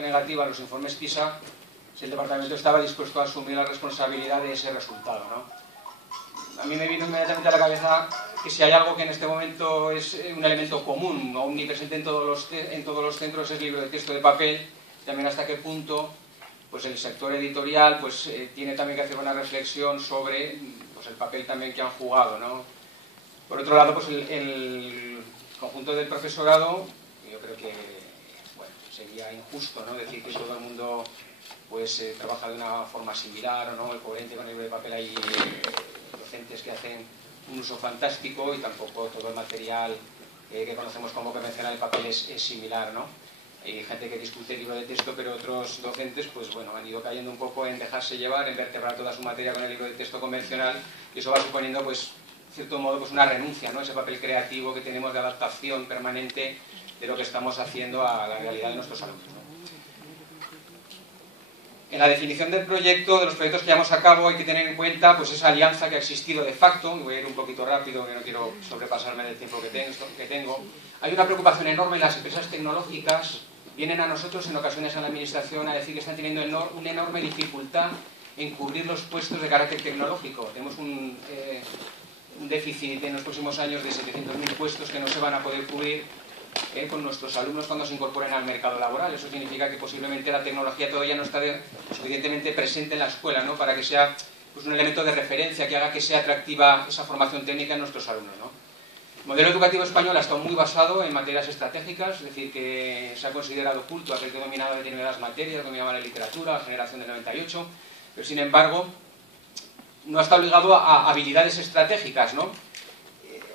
negativa en los informes PISA, si el departamento estaba dispuesto a asumir la responsabilidad de ese resultado, ¿no? A mí me vino inmediatamente a la cabeza que si hay algo que en este momento es un elemento común o omnipresente en todos los centros es el libro de texto de papel, también hasta qué punto pues el sector editorial pues, tiene también que hacer una reflexión sobre pues, el papel también que han jugado, ¿no? Por otro lado, pues el conjunto del profesorado, yo creo que bueno, sería injusto, ¿no? Decir que todo el mundo pues, trabaja de una forma similar o no, el coherente con el libro de papel hay docentes que hacen un uso fantástico y tampoco todo el material que conocemos como convencional el papel es similar, ¿no? Hay gente que discute el libro de texto, pero otros docentes pues, bueno, han ido cayendo un poco en dejarse llevar, en vertebrar toda su materia con el libro de texto convencional y eso va suponiendo, pues, de cierto modo, pues, una renuncia, ¿no? Ese papel creativo que tenemos de adaptación permanente de lo que estamos haciendo a la realidad de nuestros alumnos, ¿no? En la definición del proyecto, de los proyectos que llevamos a cabo, hay que tener en cuenta pues, esa alianza que ha existido de facto. Voy a ir un poquito rápido, que no quiero sobrepasarme del tiempo que tengo. Hay una preocupación enorme en las empresas tecnológicas. Vienen a nosotros en ocasiones a la administración a decir que están teniendo una enorme dificultad en cubrir los puestos de carácter tecnológico. Tenemos un déficit en los próximos años de 700.000 puestos que no se van a poder cubrir con nuestros alumnos cuando se incorporen al mercado laboral. Eso significa que posiblemente la tecnología todavía no está suficientemente presente en la escuela, ¿no? Para que sea pues, un elemento de referencia que haga que sea atractiva esa formación técnica en nuestros alumnos, ¿no? El modelo educativo español ha estado muy basado en materias estratégicas, es decir, que se ha considerado culto aquel que dominaba determinadas materias, dominaba la literatura, la generación del 98, pero sin embargo no ha estado ligado a habilidades estratégicas, ¿no?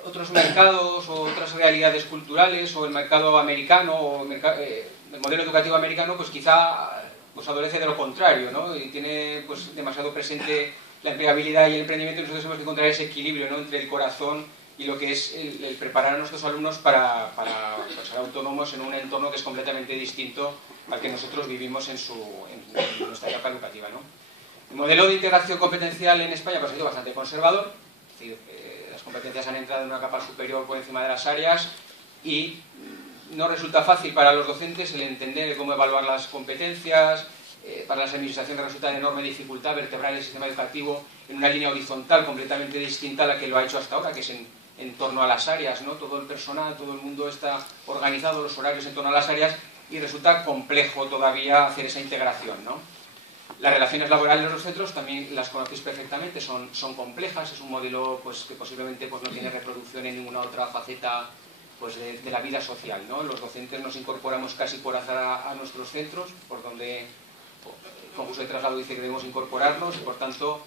Otros mercados o otras realidades culturales o el mercado americano o el modelo educativo americano pues quizá pues adolece de lo contrario, ¿no? Y tiene pues demasiado presente la empleabilidad y el emprendimiento y nosotros hemos que encontrar ese equilibrio, ¿no? Entre el corazón y lo que es el preparar a nuestros alumnos para ser autónomos en un entorno que es completamente distinto al que nosotros vivimos en nuestra etapa educativa, ¿no? El modelo de integración competencial en España pues, ha sido bastante conservador, es decir, las competencias han entrado en una capa superior por encima de las áreas y no resulta fácil para los docentes el entender cómo evaluar las competencias. Para las administraciones resulta de enorme dificultad vertebrar el sistema educativo en una línea horizontal completamente distinta a la que lo ha hecho hasta ahora, que es en torno a las áreas, ¿no? Todo el personal, todo el mundo está organizado, los horarios en torno a las áreas y resulta complejo todavía hacer esa integración, ¿no? Las relaciones laborales de los centros también las conocéis perfectamente, son complejas, es un modelo pues, que posiblemente pues, no tiene reproducción en ninguna otra faceta pues, de la vida social, ¿no? Los docentes nos incorporamos casi por azar a nuestros centros, por donde el concurso de traslado dice que debemos incorporarnos y por tanto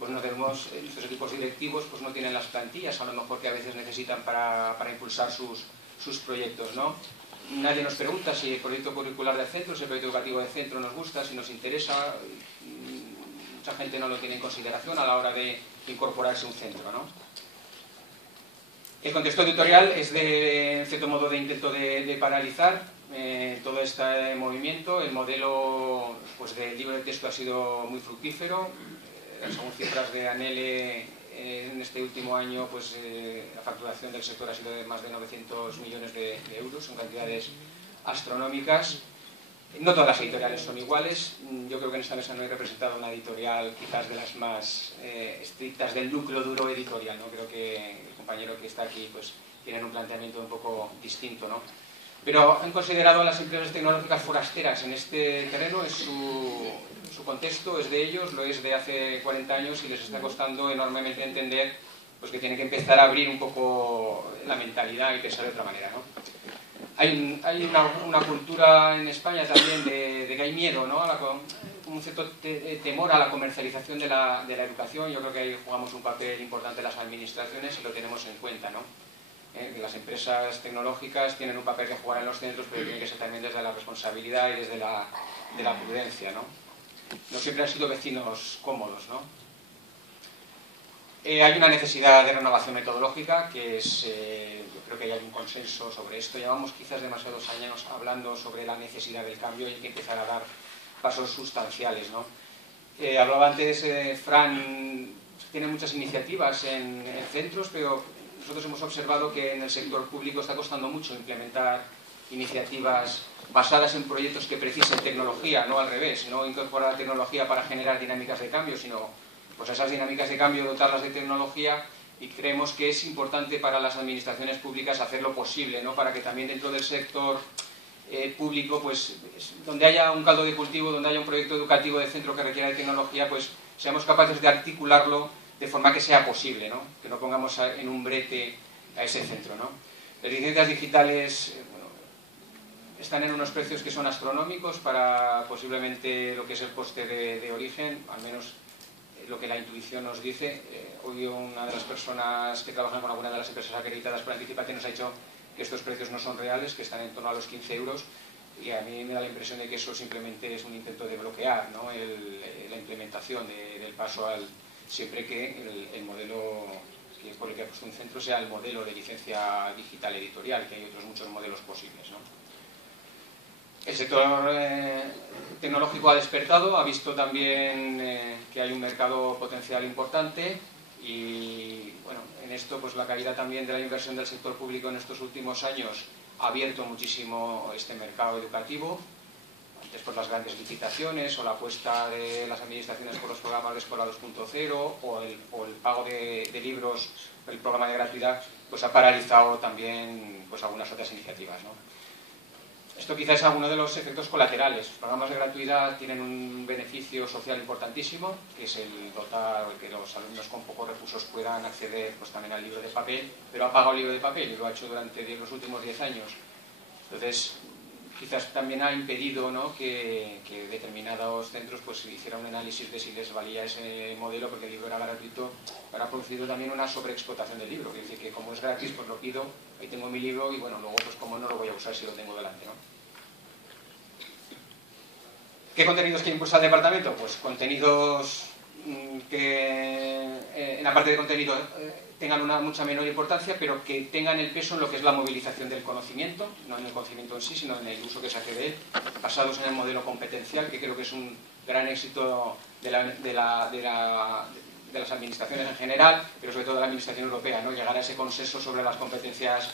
pues, nuestros equipos directivos pues, no tienen las plantillas a lo mejor que a veces necesitan para impulsar sus proyectos, ¿no? Nadie nos pregunta si el proyecto curricular del centro, si el proyecto educativo del centro nos gusta, si nos interesa. Mucha gente no lo tiene en consideración a la hora de incorporarse a un centro, ¿no? El contexto editorial es en cierto modo de intento de paralizar todo este movimiento. El modelo pues, del libro de texto ha sido muy fructífero. Según cifras de ANELE, en este último año pues, la facturación del sector ha sido de más de 900 millones de euros, son cantidades astronómicas. No todas las editoriales son iguales. Yo creo que en esta mesa no he representado una editorial quizás de las más estrictas del núcleo duro editorial, ¿no? Creo que el compañero que está aquí pues, tiene un planteamiento un poco distinto, ¿no? Pero han considerado a las empresas tecnológicas forasteras en este terreno, es su contexto, es de ellos, lo es de hace 40 años y les está costando enormemente entender pues, que tienen que empezar a abrir un poco la mentalidad y pensar de otra manera, ¿no? Hay una cultura en España también de que hay miedo, ¿no? Un cierto temor a la comercialización de la educación. Yo creo que ahí jugamos un papel importante las administraciones y lo tenemos en cuenta, ¿no? Las empresas tecnológicas tienen un papel que jugar en los centros, pero tiene que ser también desde la responsabilidad y desde la prudencia, ¿no? No siempre han sido vecinos cómodos, ¿no? Hay una necesidad de renovación metodológica, que es, yo creo que hay algún consenso sobre esto. Llevamos quizás demasiados años hablando sobre la necesidad del cambio y hay que empezar a dar pasos sustanciales, ¿no? Hablaba antes, Fran, tiene muchas iniciativas en centros, pero nosotros hemos observado que en el sector público está costando mucho implementar iniciativas basadas en proyectos que precisen tecnología, no al revés, no incorporar la tecnología para generar dinámicas de cambio, sino pues esas dinámicas de cambio dotarlas de tecnología, y creemos que es importante para las administraciones públicas hacer lo posible, ¿no? Para que también dentro del sector público, pues donde haya un caldo de cultivo, donde haya un proyecto educativo de centro que requiera de tecnología, pues seamos capaces de articularlo de forma que sea posible, ¿no? Que no pongamos en un brete a ese centro, ¿no? Las licencias digitales están en unos precios que son astronómicos para posiblemente lo que es el coste de origen, al menos lo que la intuición nos dice. Hoy una de las personas que trabajan con alguna de las empresas acreditadas por Anticipate nos ha dicho que estos precios no son reales, que están en torno a los 15 euros, y a mí me da la impresión de que eso simplemente es un intento de bloquear, ¿no? La implementación del paso al... siempre que el modelo que por el que ha puesto un centro sea el modelo de licencia digital editorial, que hay otros muchos modelos posibles, ¿no? El sector tecnológico ha despertado, ha visto también que hay un mercado potencial importante, y bueno, en esto pues la caída también de la inversión del sector público en estos últimos años ha abierto muchísimo este mercado educativo. Antes por las grandes licitaciones o la apuesta de las administraciones por los programas de Escuela 2.0 o el pago de libros, el programa de gratuidad, pues ha paralizado también pues algunas otras iniciativas, ¿no? Esto quizás es alguno de los efectos colaterales. Los programas de gratuidad tienen un beneficio social importantísimo, que es el dotar que los alumnos con pocos recursos puedan acceder pues también al libro de papel, pero ha pagado el libro de papel y lo ha hecho durante los últimos 10 años. Entonces, quizás también ha impedido, ¿no?, que determinados centros pues hicieran un análisis de si les valía ese modelo, porque el libro era gratuito, pero ha producido también una sobreexplotación del libro. Es decir, que como es gratis, pues lo pido, ahí tengo mi libro y bueno, luego pues como no lo voy a usar si lo tengo delante, ¿no? ¿Qué contenidos quiere impulsar el departamento? Pues contenidos que en la parte de contenido tengan una mucha menor importancia, pero que tengan el peso en lo que es la movilización del conocimiento, no en el conocimiento en sí, sino en el uso que se hace de él, basados en el modelo competencial, que creo que es un gran éxito de las administraciones en general, pero sobre todo de la administración europea, ¿no? Llegar a ese consenso sobre las competencias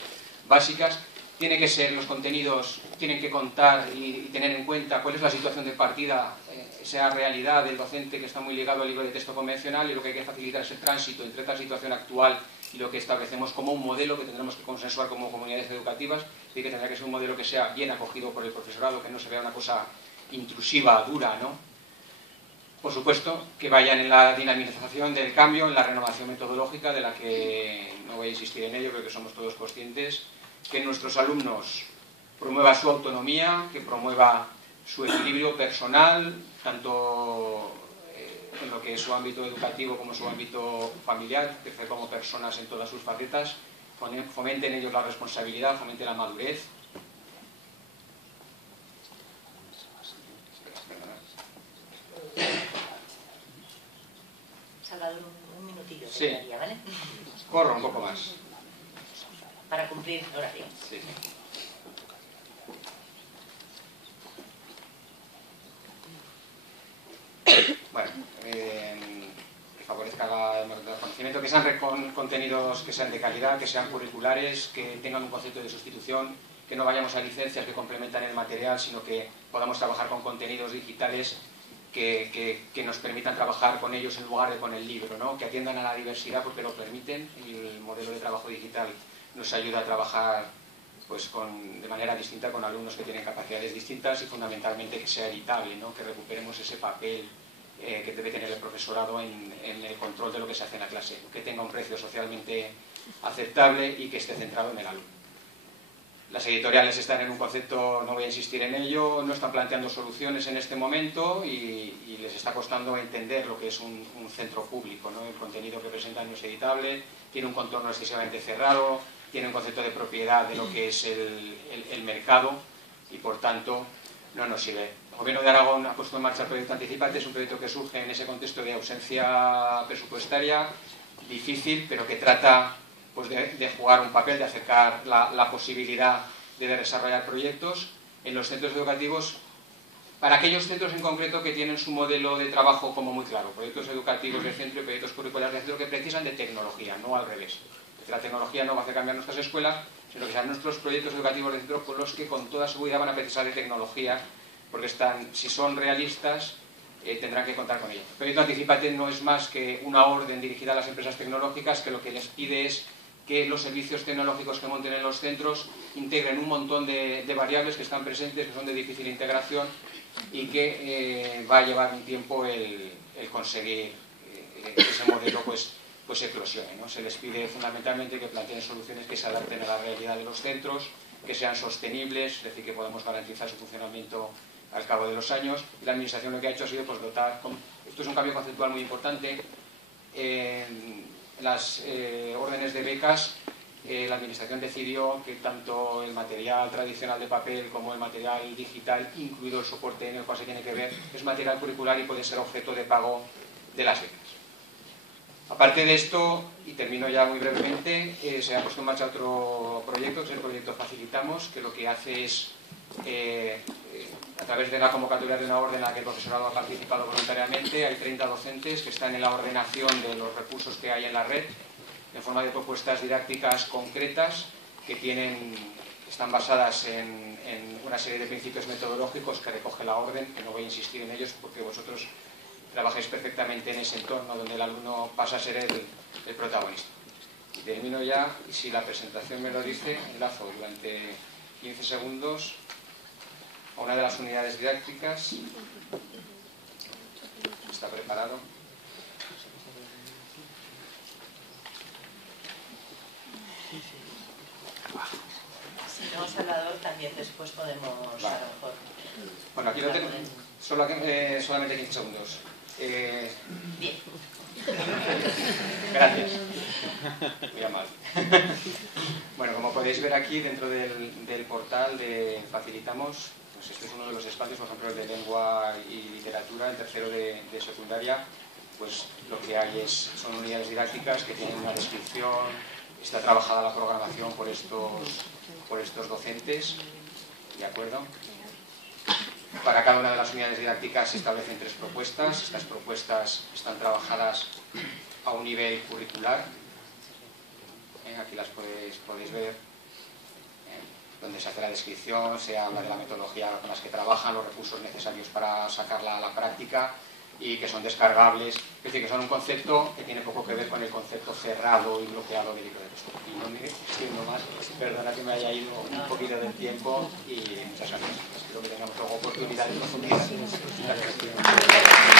básicas. Tiene que ser, los contenidos tienen que contar y tener en cuenta cuál es la situación de partida, esa realidad del docente que está muy ligado al libro de texto convencional, y lo que hay que facilitar es el tránsito entre esta situación actual y lo que establecemos como un modelo que tendremos que consensuar como comunidades educativas, y que tendrá que ser un modelo que sea bien acogido por el profesorado, que no se vea una cosa intrusiva, dura, ¿no? Por supuesto, que vayan en la dinamización del cambio, en la renovación metodológica, de la que no voy a insistir en ello, creo que somos todos conscientes. Que nuestros alumnos promueva su autonomía, que promueva su equilibrio personal, tanto en lo que es su ámbito educativo como su ámbito familiar, crecer como personas en todas sus facetas, fomenten ellos la responsabilidad, fomenten la madurez. Salvador, un minutillo, sí, daría, ¿vale? Corro un poco más. Para cumplir el horario. Sí, sí. Bueno, que favorezca el conocimiento, que sean contenidos que sean de calidad, que sean curriculares, que tengan un concepto de sustitución, que no vayamos a licencias que complementan el material, sino que podamos trabajar con contenidos digitales que nos permitan trabajar con ellos en lugar de con el libro, ¿no? Que atiendan a la diversidad porque lo permiten, y el modelo de trabajo digital nos ayuda a trabajar pues de manera distinta con alumnos que tienen capacidades distintas, y fundamentalmente que sea editable, ¿no? Que recuperemos ese papel que debe tener el profesorado en el control de lo que se hace en la clase, que tenga un precio socialmente aceptable y que esté centrado en el alumno. Las editoriales están en un concepto, no voy a insistir en ello, no están planteando soluciones en este momento, y les está costando entender lo que es un centro público, ¿no? El contenido que presentan no es editable, tiene un contorno excesivamente cerrado, tiene un concepto de propiedad de lo que es el mercado, y por tanto no nos sirve. El Gobierno de Aragón ha puesto en marcha el proyecto Anticipate, es un proyecto que surge en ese contexto de ausencia presupuestaria difícil, pero que trata pues de jugar un papel, de acercar la posibilidad de desarrollar proyectos en los centros educativos, para aquellos centros en concreto que tienen su modelo de trabajo como muy claro, proyectos educativos de centro y proyectos curriculares de centro que precisan de tecnología, no al revés. La tecnología no va a hacer cambiar nuestras escuelas, sino que sean nuestros proyectos educativos de centro con los que con toda seguridad van a precisar de tecnología, porque si son realistas, tendrán que contar con ello. El proyecto Anticípate no es más que una orden dirigida a las empresas tecnológicas que lo que les pide es que los servicios tecnológicos que monten en los centros integren un montón de variables que están presentes, que son de difícil integración y que va a llevar un tiempo el conseguir que ese modelo pues eclosione, ¿no? Se les pide fundamentalmente que planteen soluciones que se adapten a la realidad de los centros, que sean sostenibles, es decir, que podamos garantizar su funcionamiento al cabo de los años. Y la Administración lo que ha hecho ha sido pues, dotar, esto es un cambio conceptual muy importante, las órdenes de becas, la Administración decidió que tanto el material tradicional de papel como el material digital, incluido el soporte en el cual se tiene que ver, es material curricular y puede ser objeto de pago de las becas. Aparte de esto, y termino ya muy brevemente, se ha puesto en marcha otro proyecto, que es el proyecto Facilitamos, que lo que hace es, a través de la convocatoria de una orden en la que el profesorado ha participado voluntariamente, hay 30 docentes que están en la ordenación de los recursos que hay en la red, en forma de propuestas didácticas concretas que están basadas en una serie de principios metodológicos que recoge la orden, que no voy a insistir en ellos porque vosotros trabajáis perfectamente en ese entorno donde el alumno pasa a ser el protagonista. Y termino ya, y si la presentación me lo dice, enlazo durante 15 segundos a una de las unidades didácticas. ¿Está preparado? Si no, Salvador, también después podemos, vale, a lo mejor... Bueno, aquí lo tengo, solamente 15 segundos. Bien. Gracias. Muy amable. Bueno, como podéis ver aquí dentro del portal de Facilitamos, pues este es uno de los espacios, por ejemplo, el de lengua y literatura, el tercero de secundaria, pues lo que hay son unidades didácticas que tienen una descripción, está trabajada la programación por estos docentes, ¿de acuerdo? Para cada una de las unidades didácticas se establecen 3 propuestas. Estas propuestas están trabajadas a un nivel curricular. Aquí las podéis ver, donde se hace la descripción, se habla de la metodología con las que trabajan, los recursos necesarios para sacarla a la práctica y que son descargables. Es decir, que son un concepto que tiene poco que ver con el concepto cerrado y bloqueado del libro de texto. Y no me extiendo más, perdona que me haya ido un poquito del tiempo y muchas gracias. Espero que tengamos luego oportunidad de profundizar. Gracias.